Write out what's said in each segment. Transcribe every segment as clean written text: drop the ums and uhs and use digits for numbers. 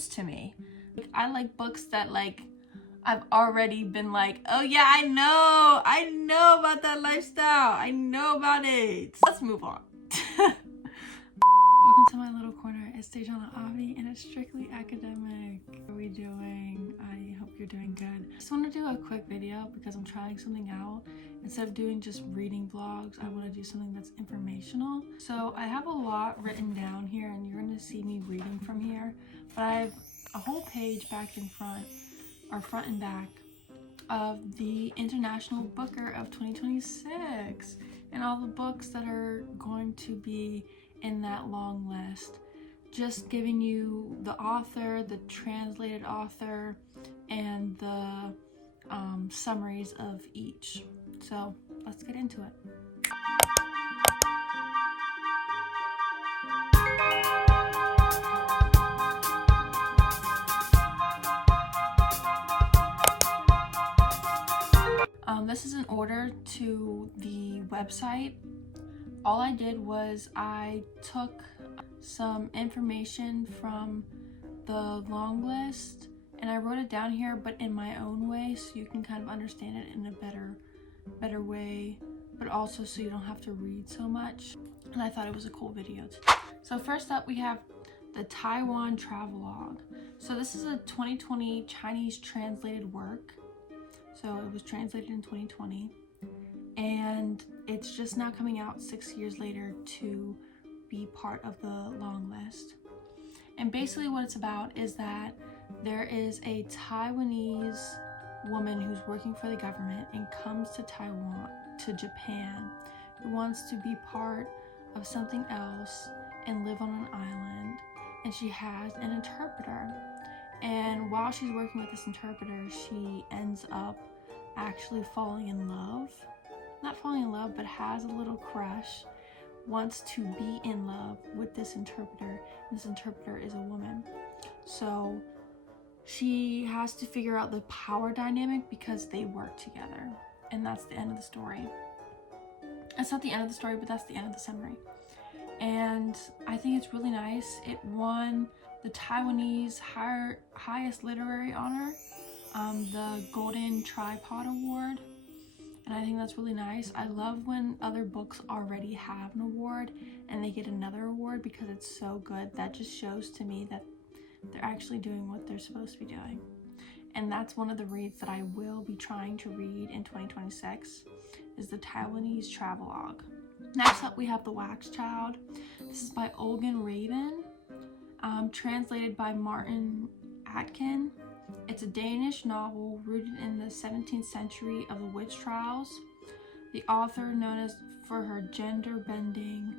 gems to me. I like books that like I've already been like, oh yeah, I know about that lifestyle. I know about it. Let's move on. Welcome to my little corner. It's Tehran and it's strictly academic. How are we doing? I hope you're doing good. I just want to do a quick video because I'm trying something out. Instead of doing just reading vlogs, I want to do something that's informational. So I have a lot written down here and you're going to see me reading from here. But I have a whole page back and front, or front and back, of the International Booker of 2026 and all the books that are going to be in that long list. Just giving you the author, the translated author, and the summaries of each. So let's get into it. This is an order to the website. All I did was I took some information from the long list and I wrote it down here, but in my own way, so you can kind of understand it in a better way, but also so you don't have to read so much. And I thought it was a cool video. So first up, we have the Taiwan Travelogue. So this is a 2020 Chinese translated work. So it was translated in 2020. And it's just now coming out 6 years later to be part of the long list. And basically what it's about is that there is a Taiwanese woman who's working for the government and comes to Japan, who wants to be part of something else and live on an island. And she has an interpreter. And while she's working with this interpreter, she ends up actually falling in love. Not falling in love, but has a little crush, wants to be in love with this interpreter. This interpreter is a woman. So she has to figure out the power dynamic because they work together. And that's the end of the story. That's not the end of the story, but that's the end of the summary. And I think it's really nice. It won the Taiwanese highest literary honor, the Golden Tripod Award. And I think that's really nice. I love when other books already have an award and they get another award because it's so good. That just shows to me that they're actually doing what they're supposed to be doing. And that's one of the reads that I will be trying to read in 2026 is the Taiwanese Travelogue. Next up, we have The Wax Child. This is by Olgan Raven, translated by Martin Atkin. It's a Danish novel rooted in the 17th century of the witch trials. The author, known for her gender-bending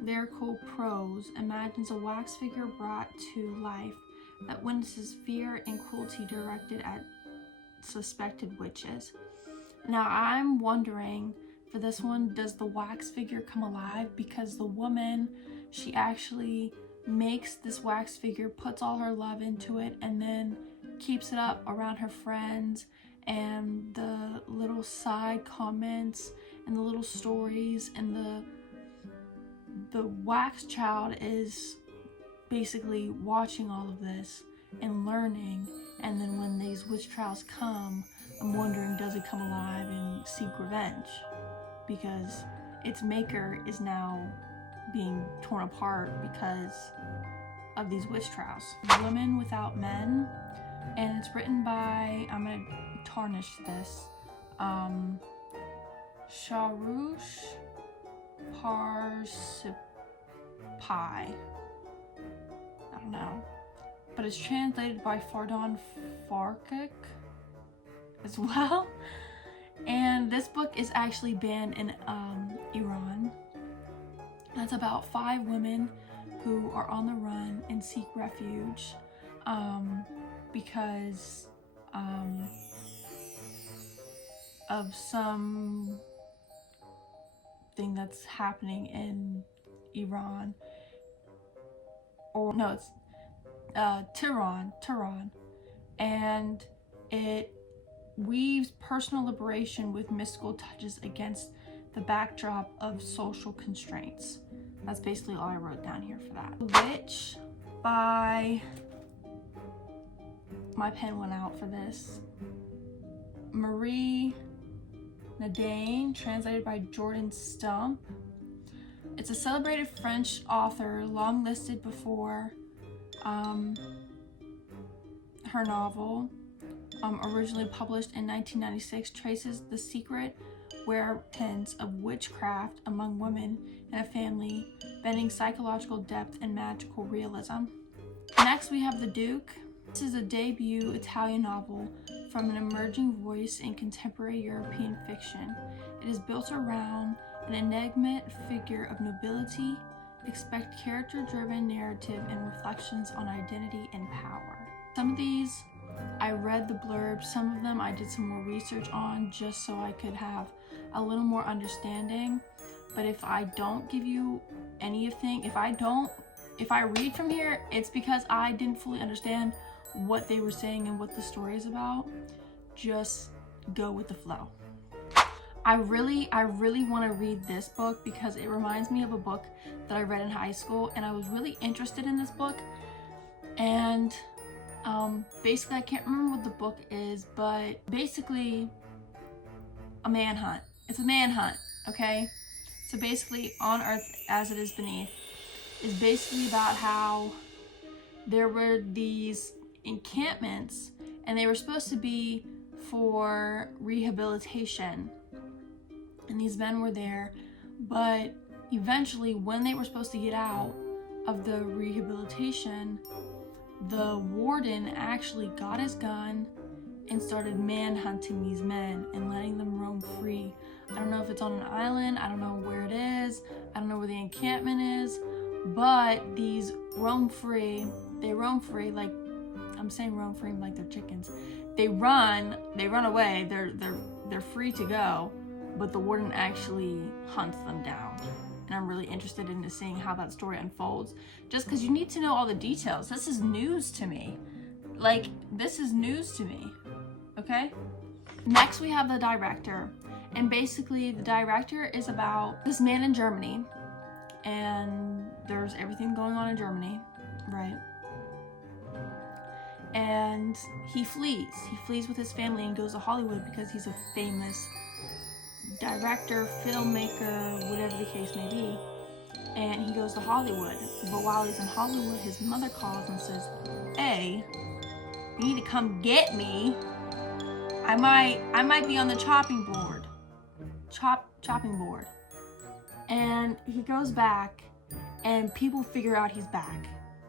lyrical prose, imagines a wax figure brought to life that witnesses fear and cruelty directed at suspected witches. Now, I'm wondering, for this one, does the wax figure come alive? Because the woman, she actually makes this wax figure, puts all her love into it, and then keeps it up around her friends, and the little side comments and the little stories, and the wax child is basically watching all of this and learning. And then when these witch trials come, I'm wondering, does it come alive and seek revenge? Because its maker is now being torn apart because of these witch trials. Women Without Men, and it's written by, I'm gonna tarnish this, Sharush Parsipai. I don't know. But it's translated by Fardon Farkik as well. And this book is actually banned in Iran. That's about 5 women who are on the run and seek refuge because of some thing that's happening in Iran. Or no, it's Tehran. And it weaves personal liberation with mystical touches against the backdrop of social constraints. That's basically all I wrote down here for that. The Witch by My pen went out for this. Marie Nadine, translated by Jordan Stump. It's a celebrated French author, long listed before her novel, originally published in 1996, traces the secret weapons of witchcraft among women in a family, bending psychological depth and magical realism. Next, we have The Duke. This is a debut Italian novel from an emerging voice in contemporary European fiction. It is built around an enigmatic figure of nobility. Expect character-driven narrative and reflections on identity and power. Some of these I read the blurbs, some of them I did some more research on just so I could have a little more understanding. But if I don't give you anything, if I read from here, it's because I didn't fully understand what they were saying and what the story is about. Just go with the flow. I really want to read this book because it reminds me of a book that I read in high school, and I was really interested in this book. And basically, I can't remember what the book is, but basically a manhunt. It's a manhunt, okay? So basically, On Earth as It Is Beneath is basically about how there were these encampments and they were supposed to be for rehabilitation. And these men were there, but eventually when they were supposed to get out of the rehabilitation, the warden actually got his gun and started manhunting these men and letting them roam free. I don't know if it's on an island, I don't know where it is, I don't know where the encampment is, but these roam free, like, I'm saying roam free like they're chickens. They run away, they're free to go, but the warden actually hunts them down. And I'm really interested in seeing how that story unfolds, just because you need to know all the details. This is news to me. Like, this is news to me, okay? Next, we have the director. And basically, the director is about this man in Germany. And there's everything going on in Germany, right? And he flees. He flees with his family and goes to Hollywood because he's a famous director, filmmaker, whatever the case may be. And he goes to Hollywood. But while he's in Hollywood, his mother calls and says, "Hey, you need to come get me. I might be on the chopping board." Chopping board. And he goes back and people figure out he's back.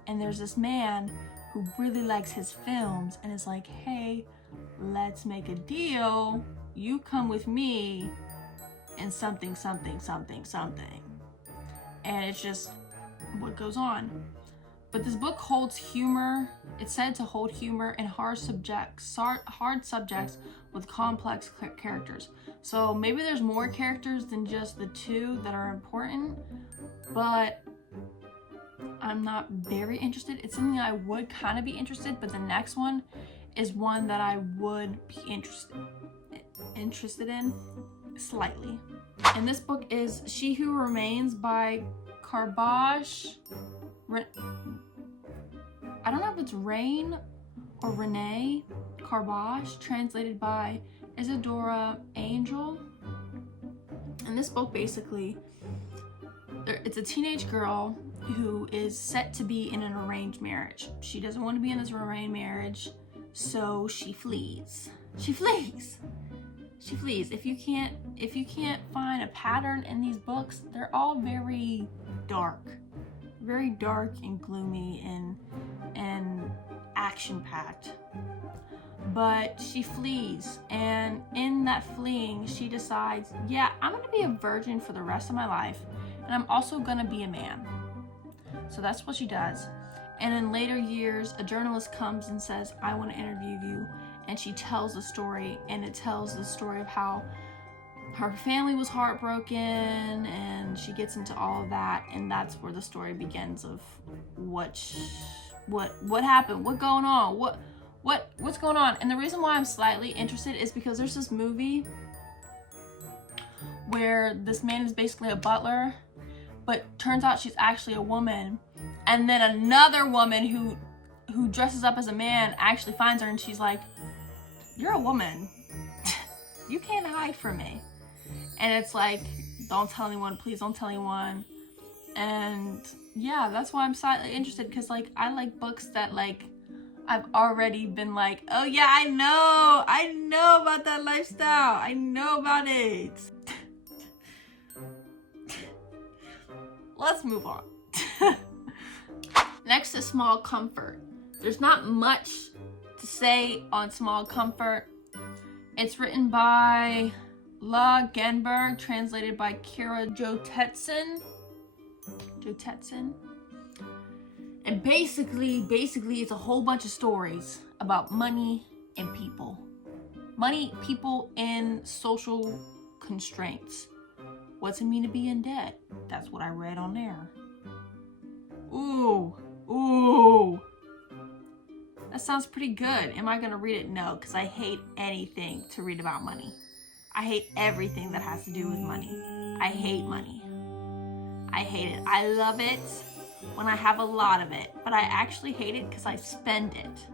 And there's this man who really likes his films and is like, "Hey, let's make a deal. You come with me and something. And it's just what goes on. But this book holds humor. It's said to hold humor and hard subjects with complex characters. So maybe there's more characters than just the two that are important, but I'm not very interested. It's something I would kind of be interested, but the next one is one that I would be interested in slightly. And this book is She Who Remains by Carbash. I don't know if it's Rain or Renee Carbash, translated by Isadora Angel. And this book basically, it's a teenage girl who is set to be in an arranged marriage. She doesn't want to be in this arranged marriage, so she flees. She flees. If you can't find a pattern in these books, they're all very dark and gloomy and action-packed. But she flees, and in that fleeing, she decides, yeah, I'm gonna be a virgin for the rest of my life, and I'm also gonna be a man. So that's what she does. And in later years, a journalist comes and says, "I want to interview you." And she tells the story, and it tells the story of how her family was heartbroken, and she gets into all of that, and that's where the story begins of what happened, what's going on. And the reason why I'm slightly interested is because there's this movie where this man is basically a butler, but turns out she's actually a woman, and then another woman who who dresses up as a man actually finds her, and she's like, "You're a woman. You can't hide from me." And it's like, don't tell anyone, please don't tell anyone. And yeah, that's why I'm slightly interested, because like I like books that like I've already been like, oh yeah, I know about that lifestyle, I know about it. Let's move on. Next is Small Comfort. There's not much to say on Small Comfort. It's written by La Genberg, translated by Kira Jotetson. And basically it's a whole bunch of stories about money and people. Money, people, and social constraints. What's it mean to be in debt? That's what I read on there. Ooh. That sounds pretty good. Am I gonna read it? No, because I hate anything to read about money. I hate everything that has to do with money. I hate money. I hate it. I love it when I have a lot of it, but I actually hate it because I spend it.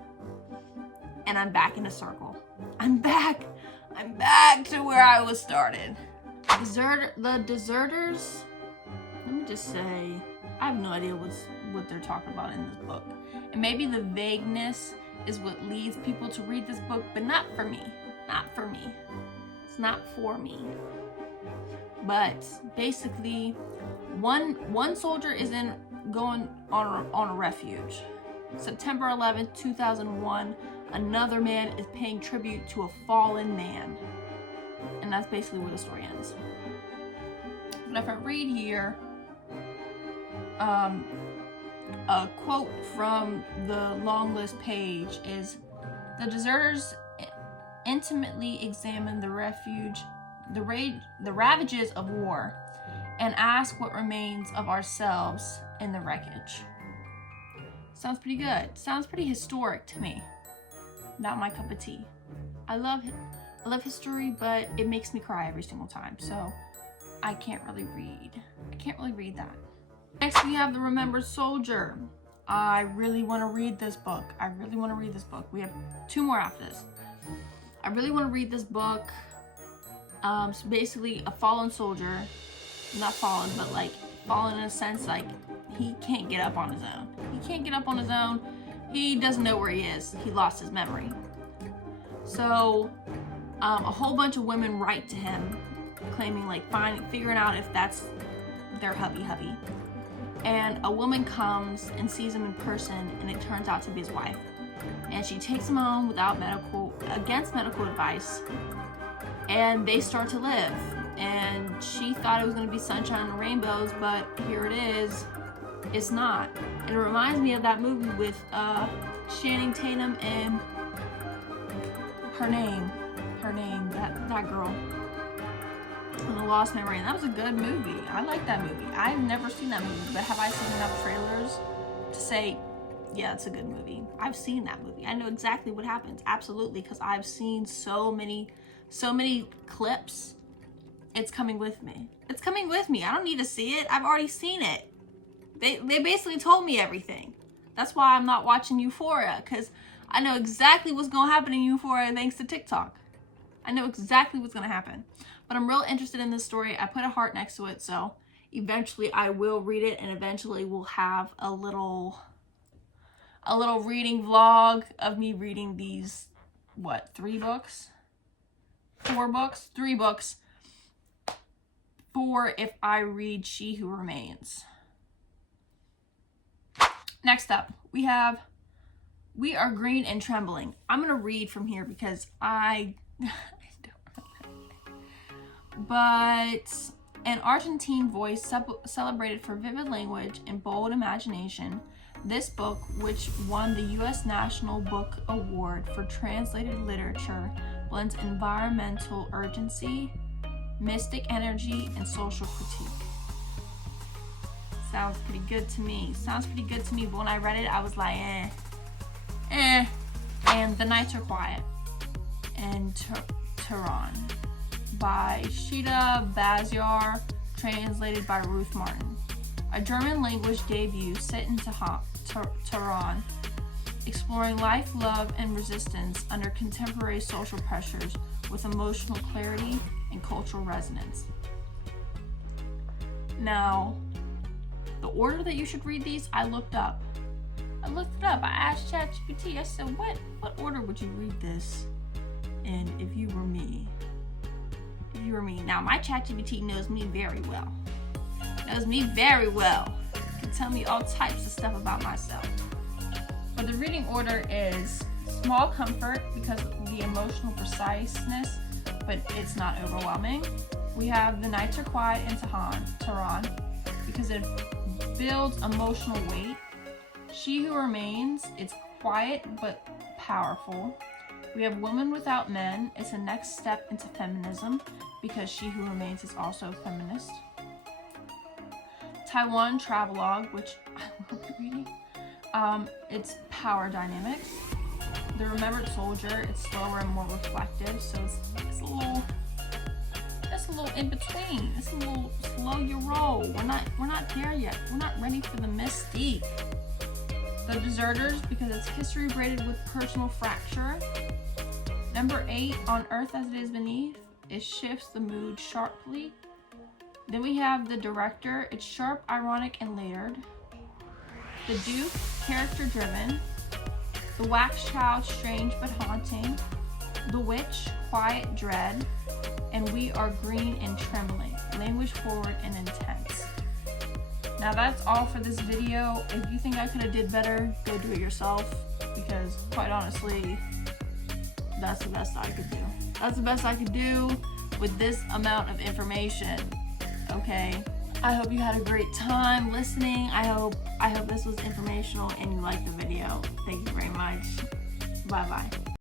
And I'm back in a circle. I'm back to where I was started. The deserters, let me just say, I have no idea what they're talking about in this book. And maybe the vagueness is what leads people to read this book, but not for me. Not for me. It's not for me. But basically, one soldier is going on a refuge. September 11th, 2001, another man is paying tribute to a fallen man. And that's basically where the story ends. But if I read here, a quote from the long list page is, the deserters intimately examine the ravages of war and ask what remains of ourselves in the wreckage. Sounds pretty good. Sounds pretty historic to me. Not my cup of tea. I love history, but it makes me cry every single time, so I can't really read that. Next, we have The Remembered Soldier. I really want to read this book. We have 2 more after this. I really want to read this book. So basically, a fallen soldier, not fallen, but like fallen in a sense, like he can't get up on his own. He doesn't know where he is. He lost his memory. So a whole bunch of women write to him, claiming like figuring out if that's their hubby. And a woman comes and sees him in person, and it turns out to be his wife. And she takes him home against medical advice, and they start to live. And she thought it was going to be sunshine and rainbows, but here it is. It's not. It reminds me of that movie with Channing Tatum and her name, that girl. And The Lost Memory, and that was a good movie. I like that movie. I've never seen that movie, but have I seen enough trailers to say, yeah, it's a good movie? I've seen that movie. I know exactly what happens. Absolutely, because I've seen so many clips. It's coming with me. I don't need to see it. I've already seen it. They basically told me everything. That's why I'm not watching Euphoria, because I know exactly what's going to happen in Euphoria thanks to TikTok. I know exactly what's going to happen. But I'm real interested in this story. I put a heart next to it, so eventually I will read it, and eventually we'll have a little reading vlog of me reading these, 3 books? 4 books? 3 books. For if I read She Who Remains. Next up, we have We Are Green and Trembling. I'm going to read from here because I don't remember. But an Argentine voice celebrated for vivid language and bold imagination, this book, which won the U.S. National Book Award for Translated Literature, blends environmental urgency, mystic energy, and social critique. Sounds pretty good to me. But when I read it, I was like, eh. And The Nights Are Quiet and Tehran by Shida Bazyar, translated by Ruth Martin. A German language debut set in Tehran. exploring life, love, and resistance under contemporary social pressures with emotional clarity and cultural resonance. Now, the order that you should read these, I looked up. I asked ChatGPT, I said, what order would you read this in if you were me? If you were me. Now, my ChatGPT knows me very well. Can tell me all types of stuff about myself. But the reading order is small comfort because of the emotional preciseness, but it's not overwhelming. We have The Nights Are Quiet in Tehran because it builds emotional weight. She Who Remains, it's quiet but powerful. We have Women Without Men, it's a next step into feminism because She Who Remains is also feminist. Taiwan Travelogue, which I will be reading, it's power dynamics. The Remembered Soldier, it's slower and more reflective, so it's a little in between. It's a little slow your roll. We're not there yet. We're not ready for the mystique. The Deserters, because it's history braided with personal fracture. Number 8, On Earth as It Is Beneath, it shifts the mood sharply. Then we have The Director, it's sharp, ironic, and layered. The Duke, character driven. The Wax Child, strange but haunting. The Witch, quiet dread. And We Are Green and Trembling, language forward and intense. Now that's all for this video. If you think I could have did better, go do it yourself, because quite honestly, that's the best I could do. That's the best I could do with this amount of information, okay? I hope you had a great time listening. I hope this was informational and you liked the video. Thank you very much. Bye-bye.